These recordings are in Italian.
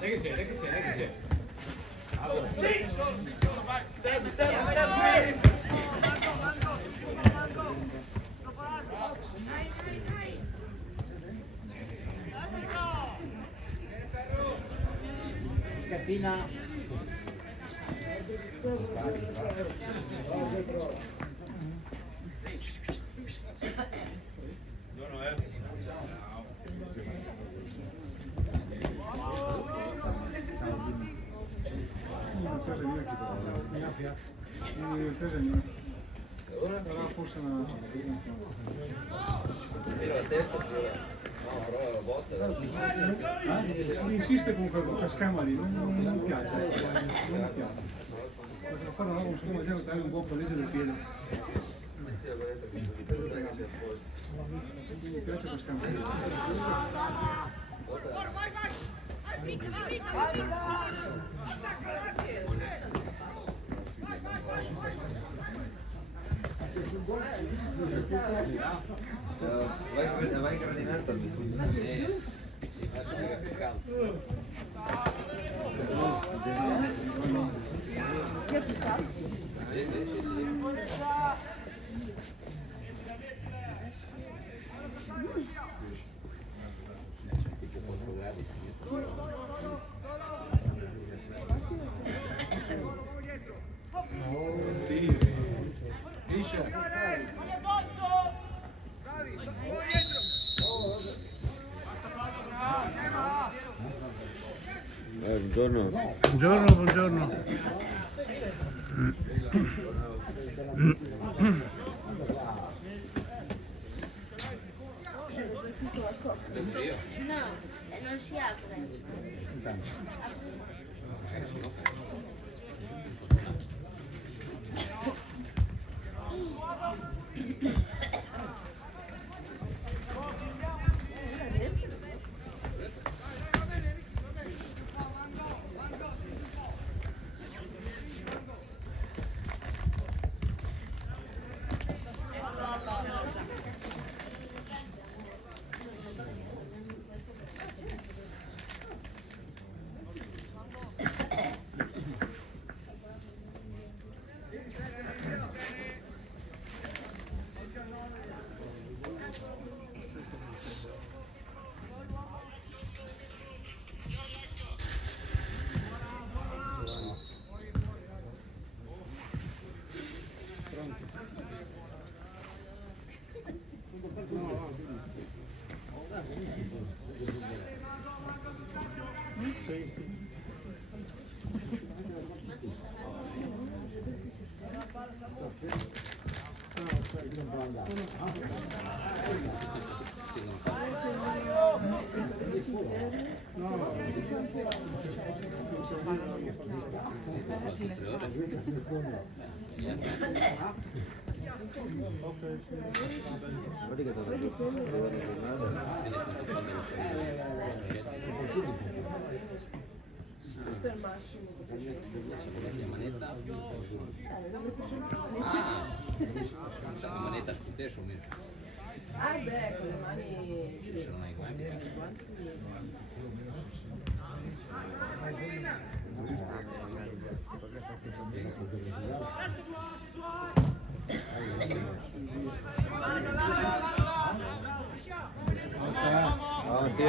Dai che c'è. Cattina. Ora sarà forse una... Tira la testa, tira. No, però la botta. Insiste comunque con questa schema lì, non mi piace. Non mi piace. Perché fare una cosa come genere dare un buon palese del piede. Metti la manetta qui, non è che si ascolta. Non mi piace questa schema lì. Vai in gradinata. Buongiorno. Buongiorno, buongiorno. No, non si apre. Questo è il massimo. La manetta su te su me. Ah beh, con le mani... Se non hai guanti. Ok,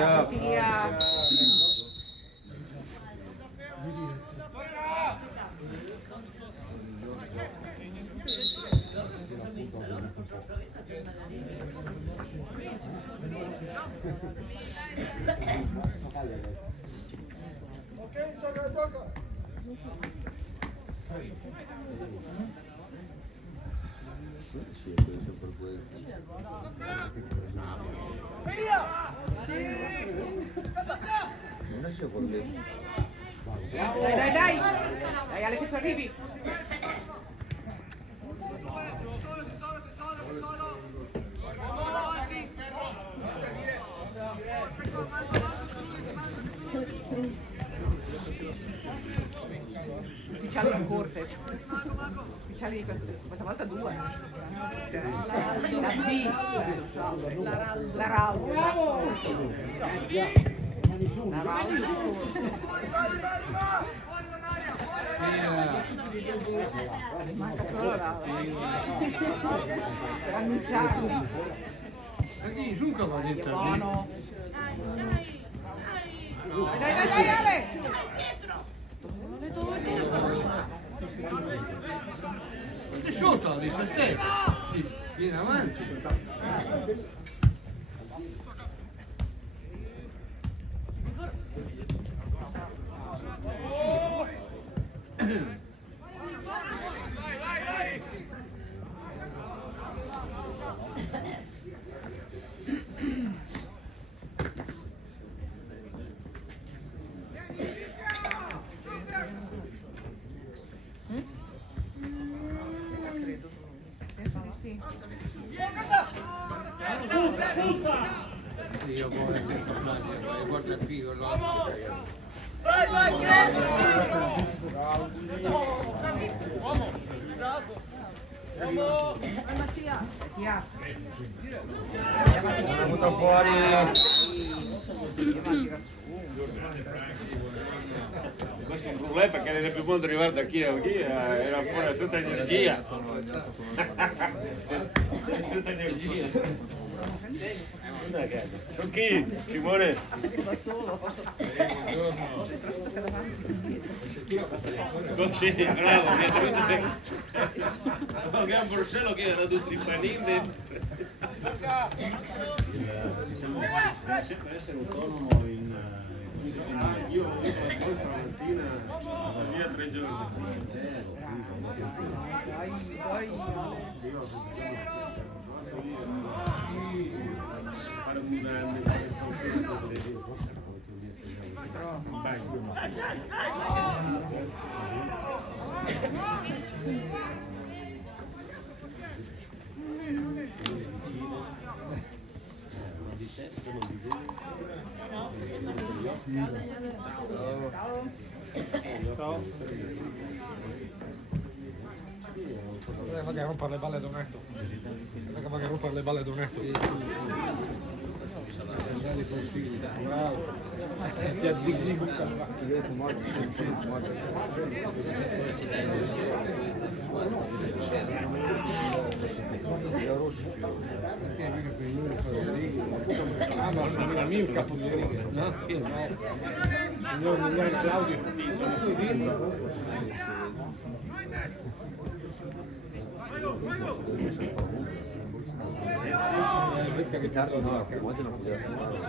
gioca. Sì, penso per quello. Non è solo lì. Dai, Ale che ci arrivi. ufficiali in corte. Ufficiali di questa volta 2. Cioè, la B, lo so, la RAL. La RAL. Manca solo la RAL. Per annunciarli. Aquí, nunca va dentro. Buono. Dai, Ale! È sotto, dice te. Vieni avanti. Io poi guarda qui, Mattia. Butta fuori. Questo è un problema perché non è più quando arrivare da chi era fuori tutta energia. Tutta energia. Con chi? Simone? Da solo. Così, bravo, che è un borsello che era tutto in panini. Per essere autonomo in io poi stamattina via 3 giorni. Fare un Magari rompere le balle d'onetto. Magari rompere le balle d'onetto. Bravo. Ti addigni con cascaccio. Ah, ma sono la mia cappuccino. No? Signor Migliore Claudio. Aspetta che tardi, no, che oggi non poteva fare.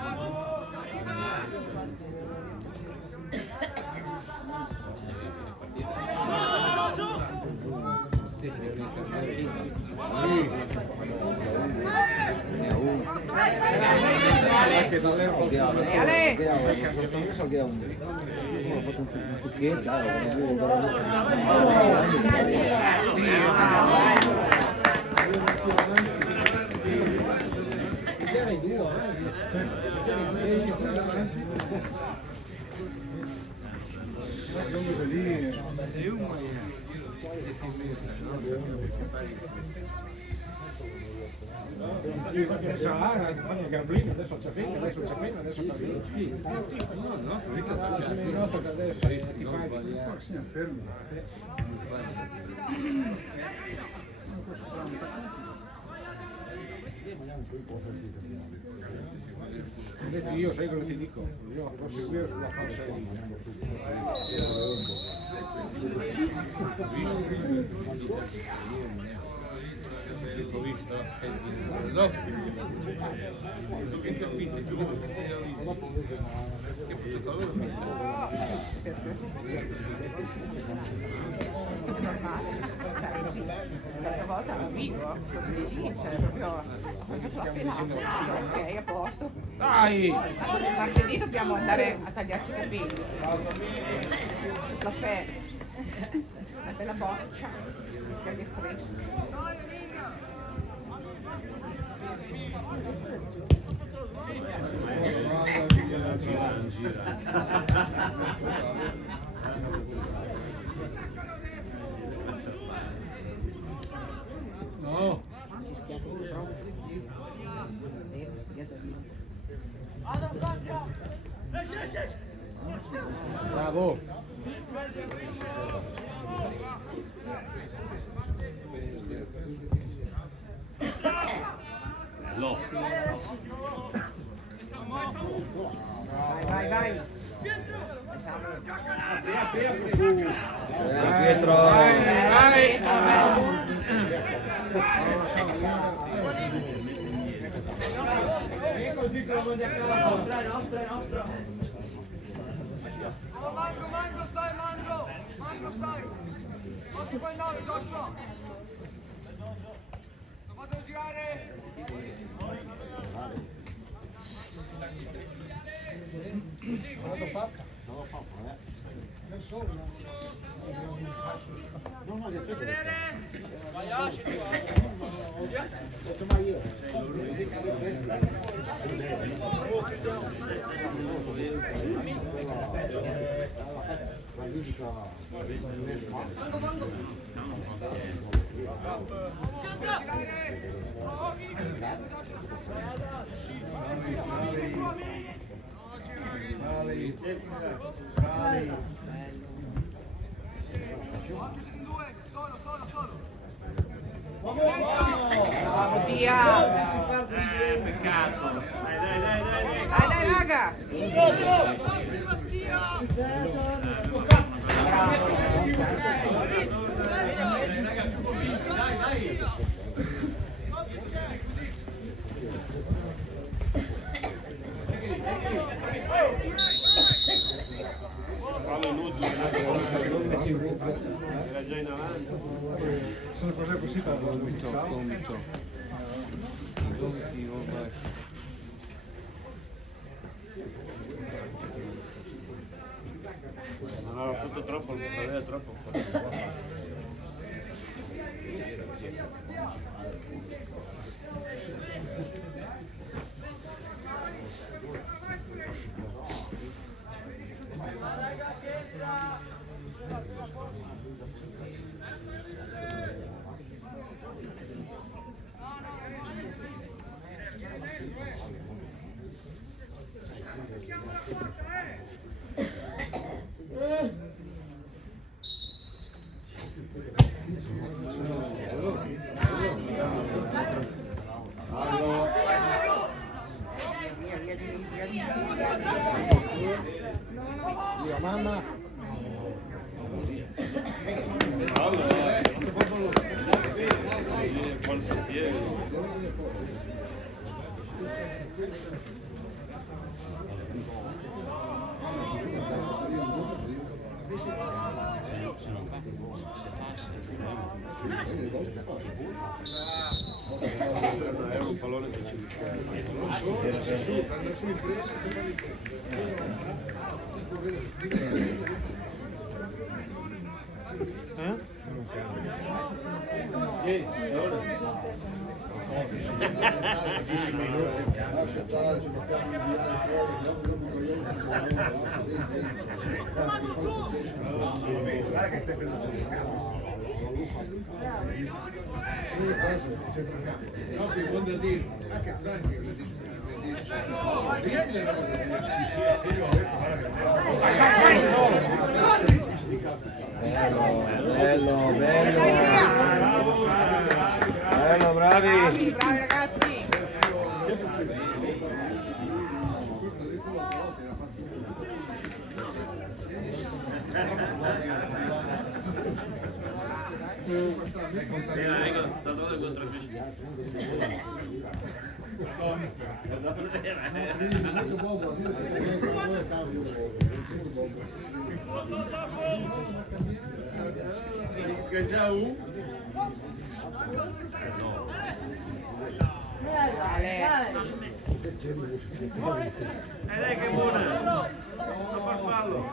Adesso c'è fine, adesso c'è fine, adesso c'è fine. No, no, adesso ti paghi. Fermi. Invece io sai cosa ti dico? Bisogna proseguire sulla falsa linea. Ho visto? No. Che capite? È normale, cioè così. L'altra volta a vivo, sono lì, cioè proprio ho fatto la pelata, ok, a posto. Dai! Martedì dobbiamo andare a tagliarci i capelli. Caffè, una bella boccia, scaglie fresche. Bravo. Bello. Vai, vai. Pietro. Vai, E così che lo voglio a casa. È nostra. Mango, stai, Mango! Mango, stai! Fatti quel 9, Joshua! Lo fatelo girare! Solo! Bravo, Tia. Peccato. Dai. Dai, raga. Fallo inutile. Era già in avanti. Sono cose così per Non aveva fatto troppo, aveva troppo. Io, mamma. Allora, forza piede. È un pallone che ci Bello. Bello, bravi. Bravi, ragazzi. Dato contro che già un dai che buona non far fallo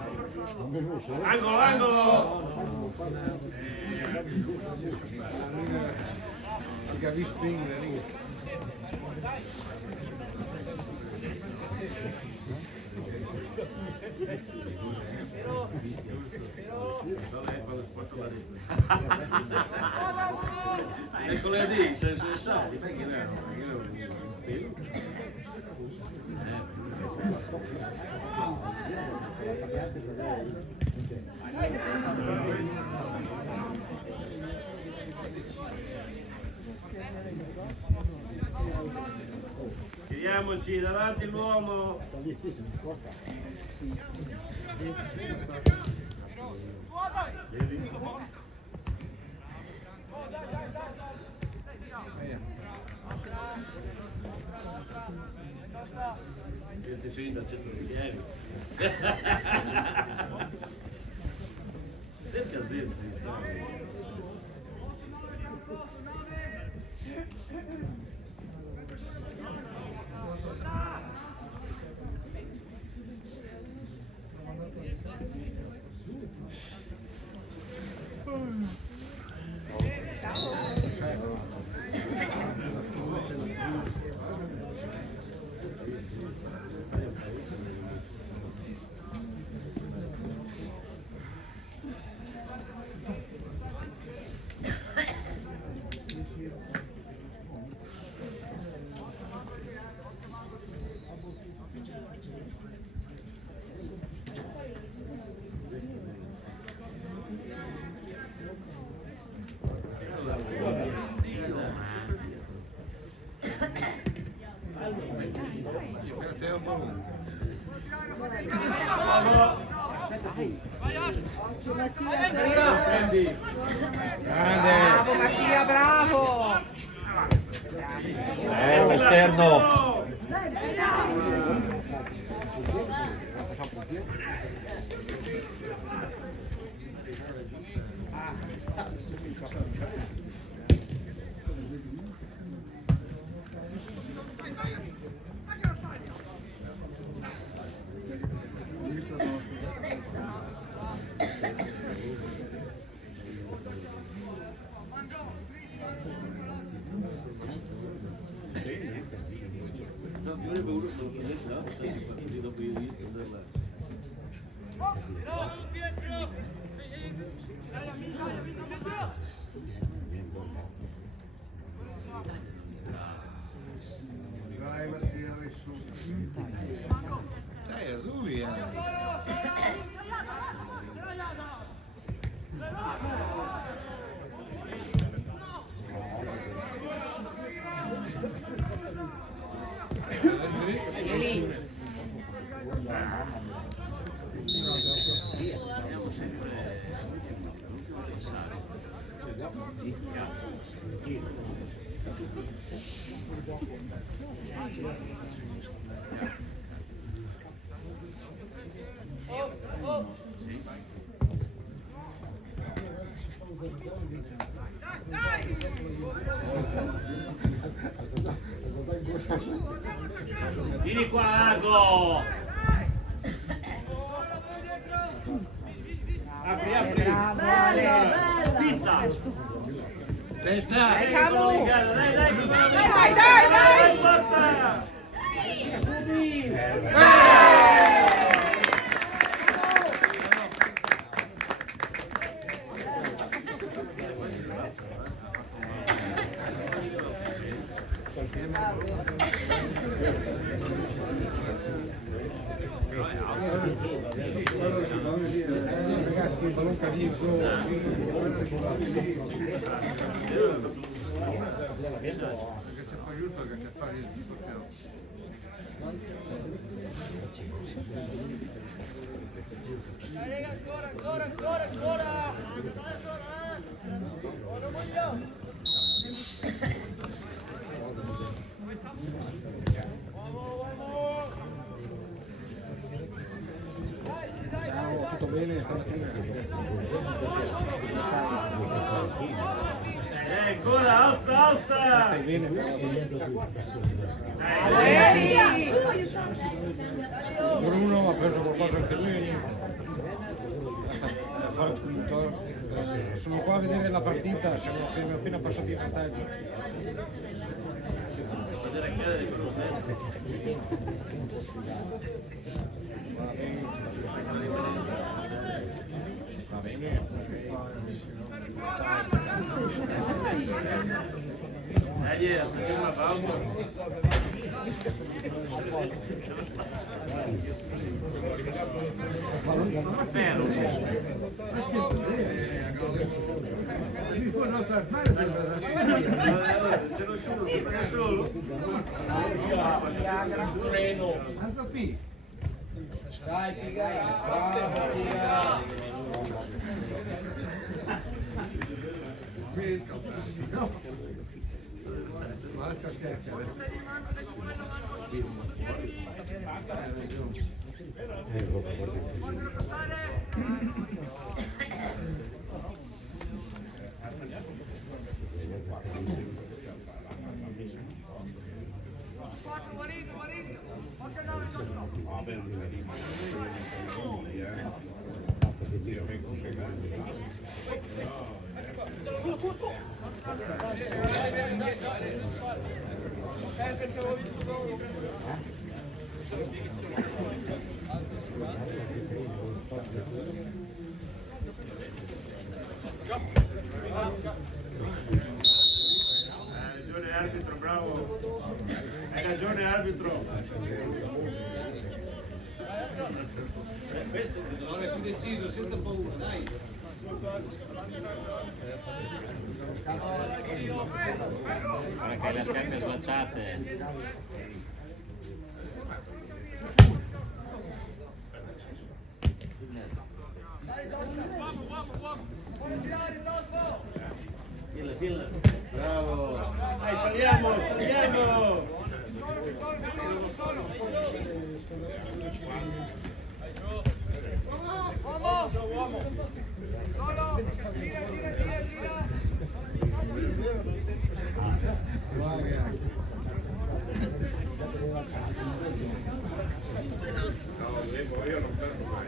angolo Gavi spingere lì. Mercoledì c'è il sabato, Tiriamoci davanti l'uomo. Siete finiti al centro di ieri. Perché a Bravo Mattia, bravo! Esterno! Vai Mattia, vai su. Sei azzurri, Vieni qua, Argo! Apri, apri! Bravo, Bella, Pizza! Testa! Dai, Samu! Dai, dai, Dai! Porta! Ragazzi, il balon cadiso. Perché c'è poi aiuto che c'è fare il sorteo. Dai raga, ancora! Non vogliamo! Ciao, tutto bene stamattina? Ancora, alza! Stai bene? Bruno ha preso qualcosa anche lui. Sono qua a vedere la partita, siamo appena passati in vantaggio. Va bene. yeah, mettiamo una pausa. Dai, Piga, bravo, Piga. Ragione arbitro, bravo. Hai ragione arbitro. Questo Allora è più deciso, senza paura, dai. Perché le scarpe slacciate. bravo. Dai, saliamo, saliamo. Io non fermo mai.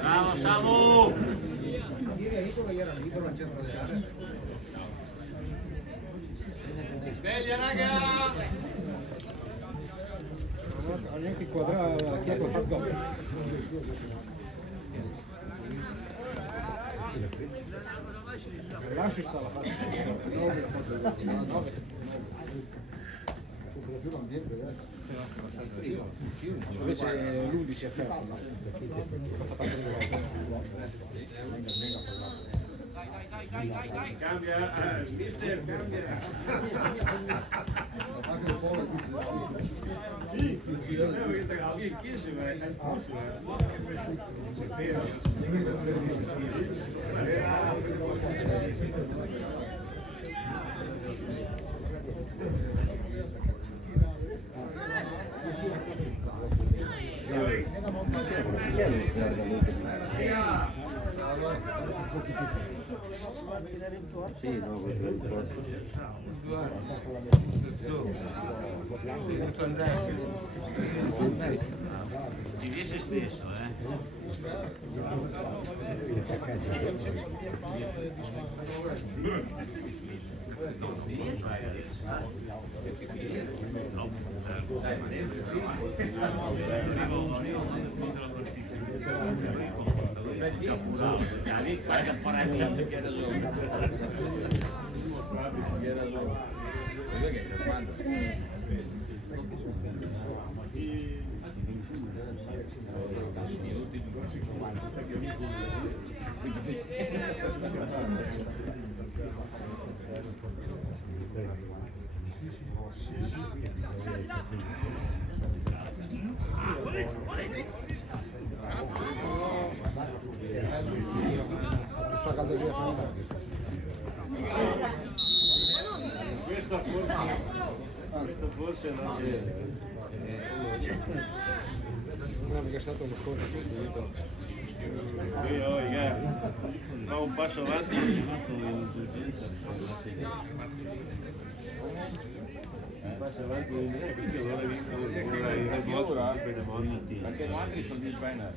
Bravo Samu! Sveglia raga! Non neanche inquadrare chi ha fatto gol. Lasci sta la faccia. Invece l'11 è fermo. Cambia, mister, cambia. Sì, fichissimo, è Sì, no, questo è un po'. Ti riesce spesso, Guarda, porello, che ragione. So caldesia familiare. Questo forse non c'è. Non è mica stato uno scontro costruito. Qui fa un passo avanti e si va in urgenza. Un passo avanti perché ora vincono ora per le mosse. Perché gli altri sono di trainer.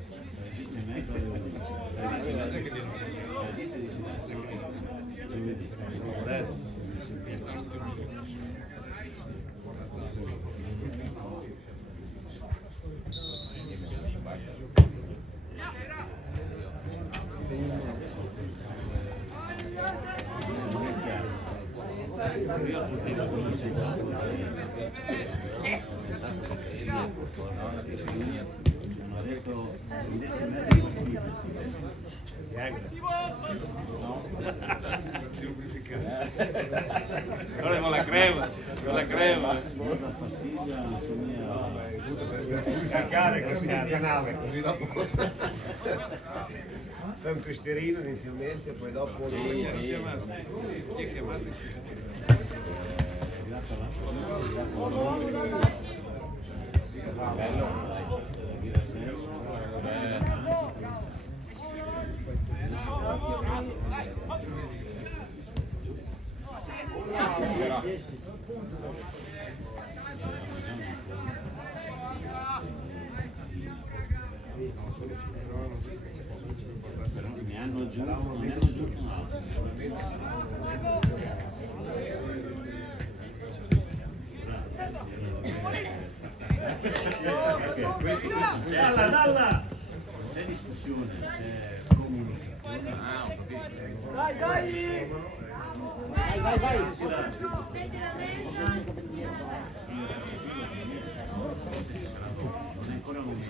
Ora con la crema, Caricare così il canale, così dopo. Fai un pesterino inizialmente, poi dopo. Chi è chiamato? Ne hanno giù, Dalla! Non c'è discussione, c'è comunicazione. Dai! Non è ancora un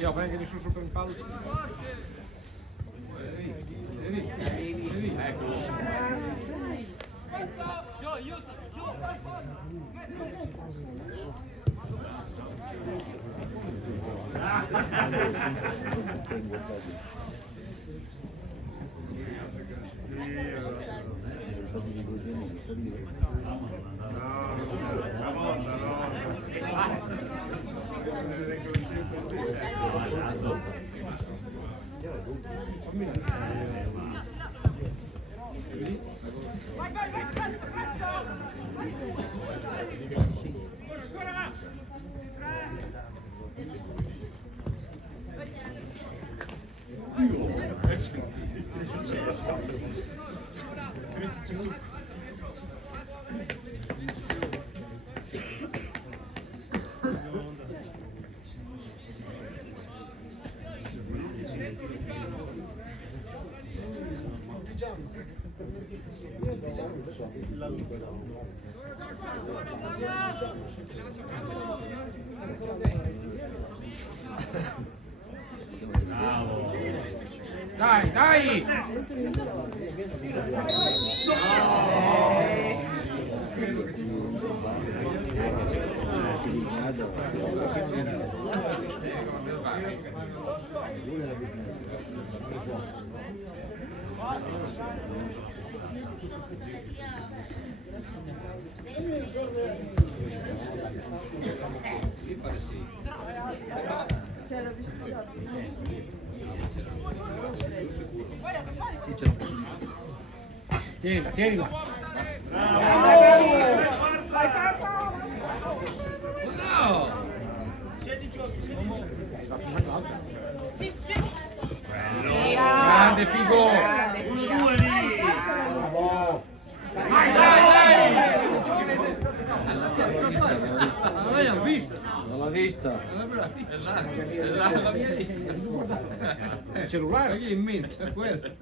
Io prendi su sopra il palo. Dai, dai! C'era visto Tienila, tienila! Grande Figo! Bravo! Dai, dai! Non l'ho visto! non l'ha vista. Esatto, l'abbiamo vista. Il cellulare? Gli in mente, quello.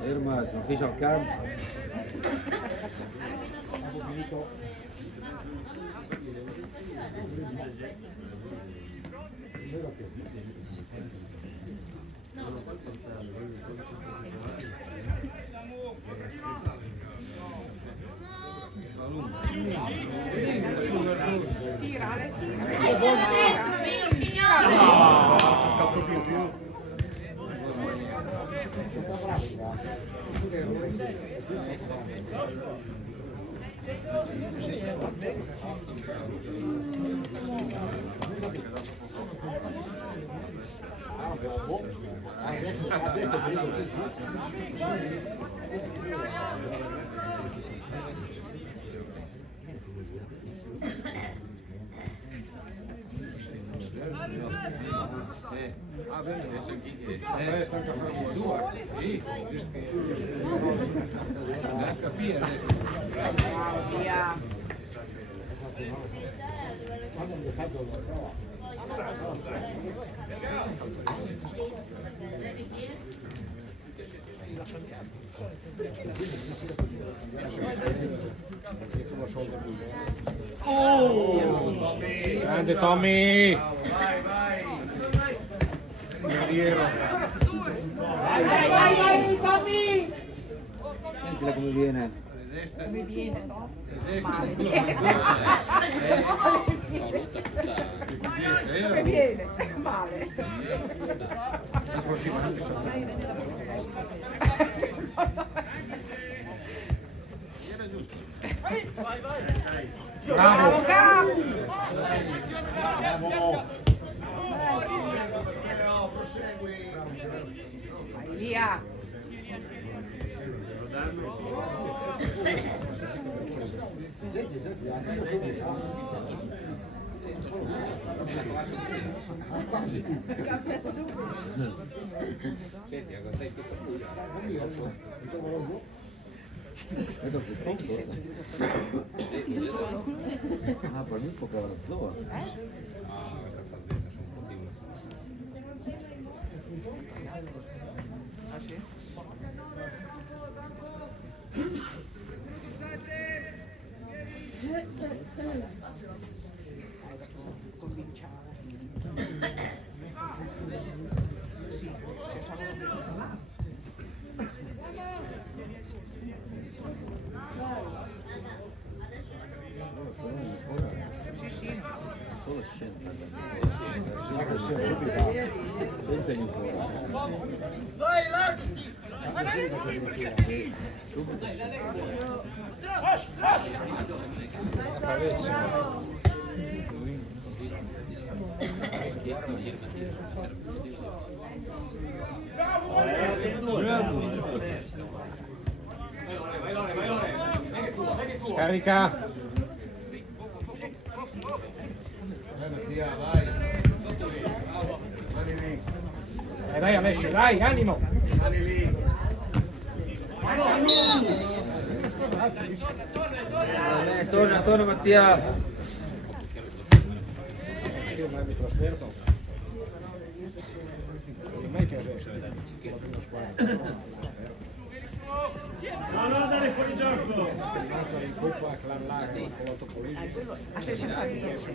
Ferma, sono fece al campo. Avevo finito. Vero che Tira, Scappo più. Resta anche a fare due. Sì, capire. via. Grande Tommy! Vai, vai! Guerriero! Vai, Tommy! Sentila come viene. Come viene, no? Male. Come viene? Male. Bravo! Capi! Prosegui! Vai via! Vedo che ah, per me un po' cavazzoa. Ah sì? Cominciamo. Sì, facciamo un sì, sì. Solo scelta. Senza uniforme. Vai, largati! Scarica! Via, vai! Mani lì! Dai Alessio, dai, animo! Mani lì! Torna Mattia! Io mi trasferto. Non è che esiste la prima squadra. No, dare fuori gioco! Non sono in coppa a Clan Lago, ho fatto Polisi. Ah, sei sempre a via, sì.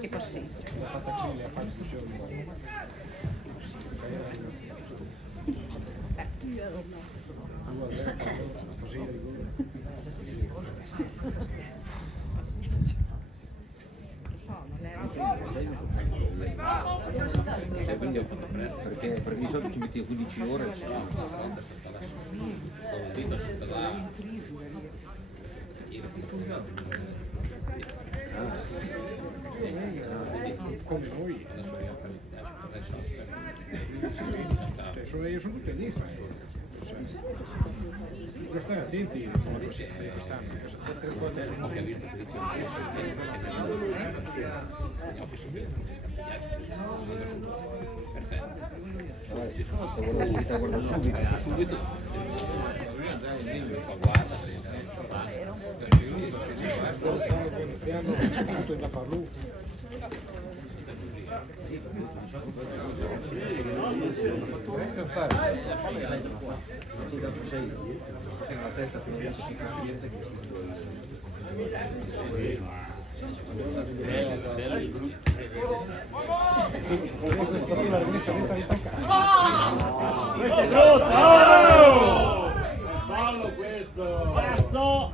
E passeggio. Ha fatto Cile, ha fatto fusione. Quindi ho fatto presto perché di solito ci metti 15 ore. Come noi. Sono tutte lì. Bisogna stare attenti come quest'anno. Che ha visto che dice perfetto. Guarda subito. Subito. Guarda. Stanno iniziando tutto da Parlù. la testa più niente Questo qui l'ha rimesso dentro di toccare. Questo è brutto! Oh! Fallo questo! Cazzo!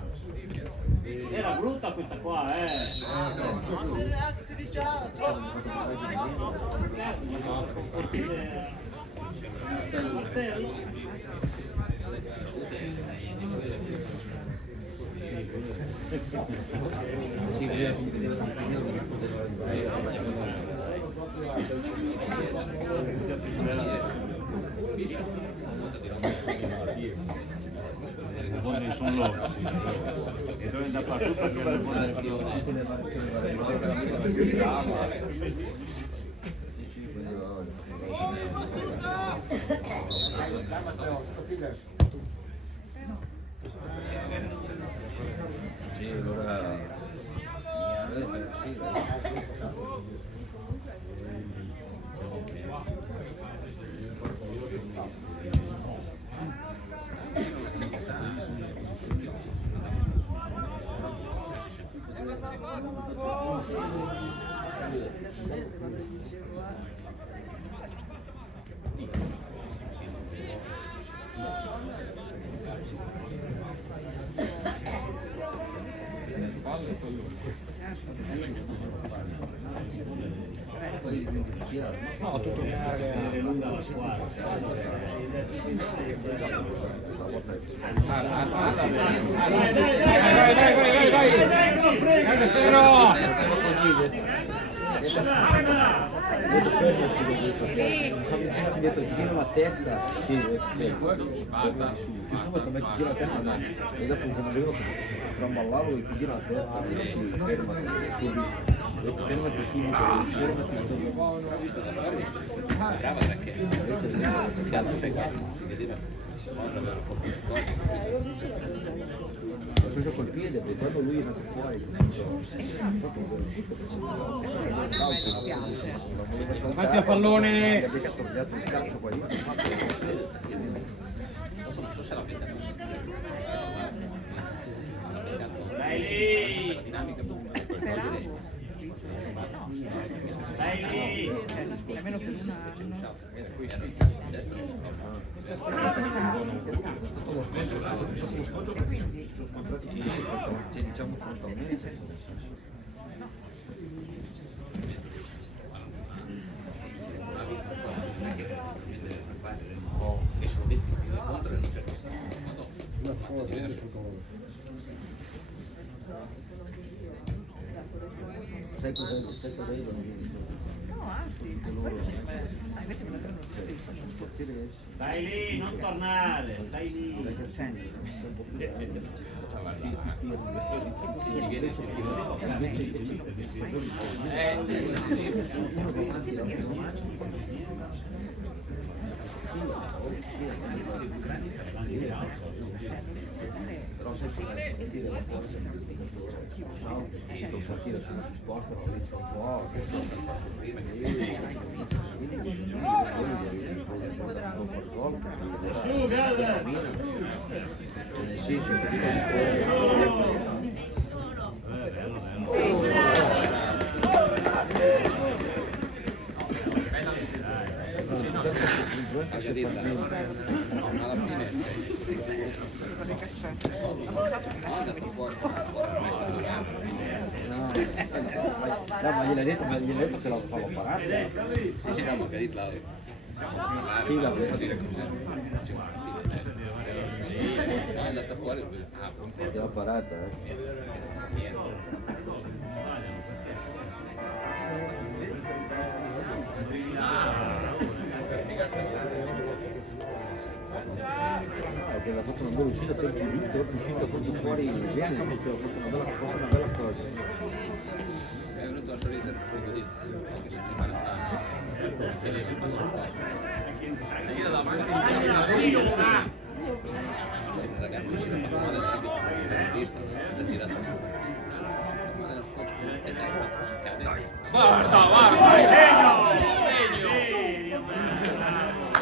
Era brutta questa qua, Le buone sono loro e dove dappertutto c'è le buone sì, allora No, tutto un'area lunga la squadra. Grande Ferro! mi detto ti giro la testa, sì, subito metti gira la testa no. E dopo quando arrivo tramballavo e ti gira la testa, sì, fermati subito. Fermati subito, fermati subito. Sembrava che invece allo segato non si vedeva cosa aveva L'ho preso col piede perché quando lui è andato fuori proprio sono uscito Davanti al pallone! mi ha beccato il calcio qua dietro. non so se l'ha beccato. Dai lì! Speravo. Dai lì! Almeno per una... Diciamo frontalmente. Che sono detti contro e non c'è questo. Sai cos'è io non mi No, anzi, invece me lo prendo. Stai lì, non tornare, stai lì. Però se si partire la forza un pochino si sposta un po', che so, per far soffrire Su, guarda! sì, questo Alla fine è andato fuori, non è stato ma gliel'hai detto che lo fanno parare? sì, no, ma che dit là. Sì, la vedo. È andata fuori. L'ho parata, che aveva fatto una bella uscita a tempo giusto, dopo è uscita proprio fuori bene, perché ha fatto una bella cosa. È venuto a sorridere, dico di che si settimana fa. Io la mano se il ragazzo si è fatto male subito, l'ho visto, l'ha girato male lo scopo, si cade. Guarda, legno!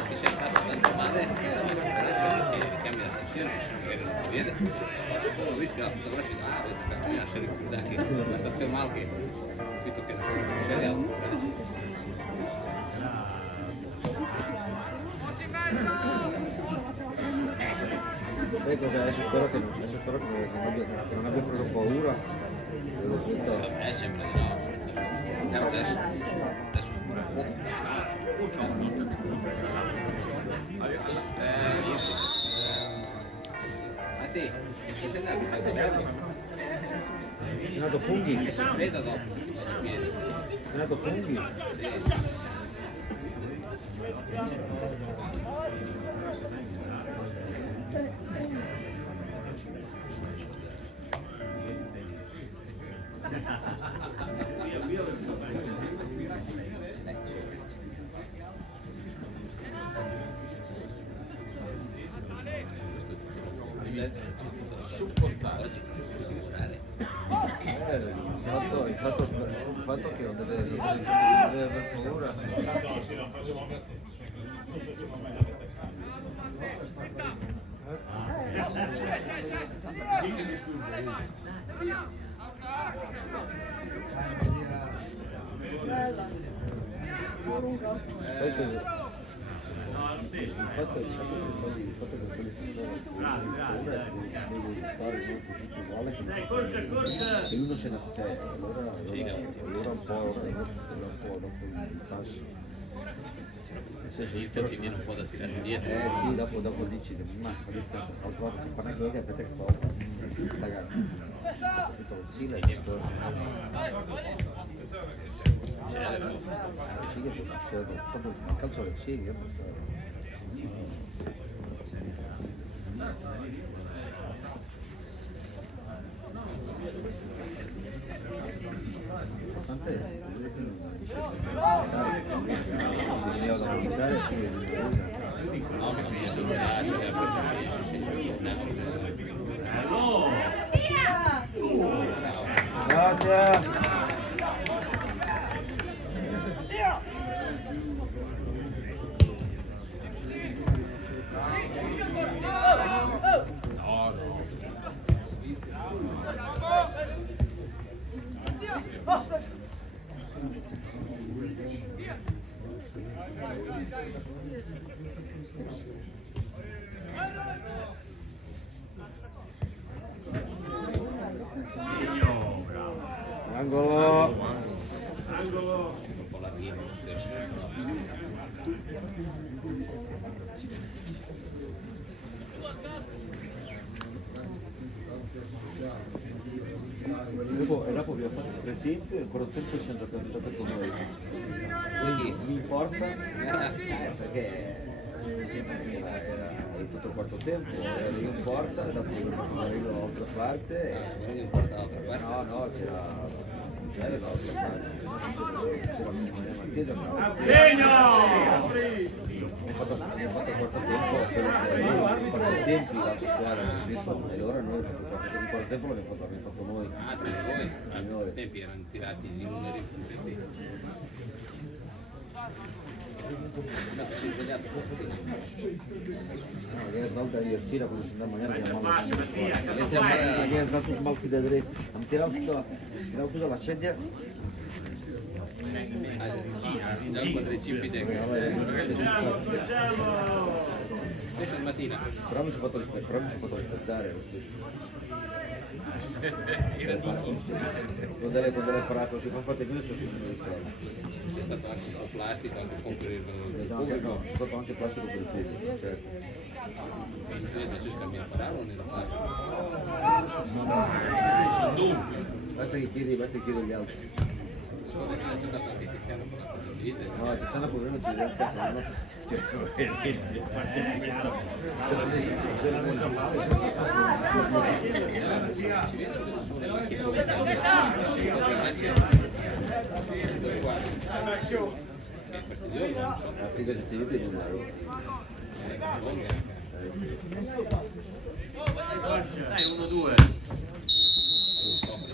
Ti sei fatto tanto male, però c'è che richiami l'attenzione, che se magari non ti vede. Se tu rischia la fotografia, avete per me essere più da che la stazione mal che capito che è una cosa più seria. Sai cosa? Adesso spero che non abbia preso paura. Vedo tutto. Sembra di no, però adesso un po'. A te, che sei andato a fare? È nato funghi? Vedo dopo, se ti porto piede. È nato funghi? Sì. Supportare, il fatto che non deve aver paura. Sai che il fatto che e lui non se ne accorge, allora un po' dopo il passo. Inizia ti viene un po' da tirare indietro. Sì, dopo dici, ma l'altra volta si parla anche perché stavolta sta capito, sì, lei discorso. Succede. Sì, che può succedere, proprio il calcio del sì, che l'importante è che non dice si veniva da comunicare e No, ma non si sente, se forse si grazie. Angolo. un po' l'arrivo stesso. E dopo abbiamo fatto 3 tempi e ancora un tempo ci hanno giocato noi. Quindi mi importa perché era tutto il quarto tempo, era lì in porta, dopo arrivo dall'altra parte. Non importa dall'altra parte? No, c'era dall'altra parte. C'era Mattia. Abbiamo fatto il quarto tempo, il quarto tempi l'altra squadra e allora noi il quarto tempo l'abbiamo fatto noi. Ah, tra voi? Ai tempi erano tirati di numeri completi. Ma ti sei svegliato Una volta io e Cira quando si andava a mangiare abbiamo fatto un mal da dritto, abbiamo tirato su dalla sedia. già il quadricipite questa mattina. Però mi sono fatto rispettare lo stesso. Quando l'hai parato si fa fatte così sono finito di fermo. Sei stato anche un po' plastico, anche un po' per il No, pubblico. sono stato anche plastico per il pubblico, certo. Quindi si scambia a parare o nella plastico? Basta che chiedi agli altri. Scusa, ha giocato anche Tiziano con la partita. No, Tiziano poverino ci vede un cazzo, non lo Si vede che nessuno è anche come lo squadra. È fastidioso, non so. La figa ci vede di un lato. Dai, 1-2. Soffre.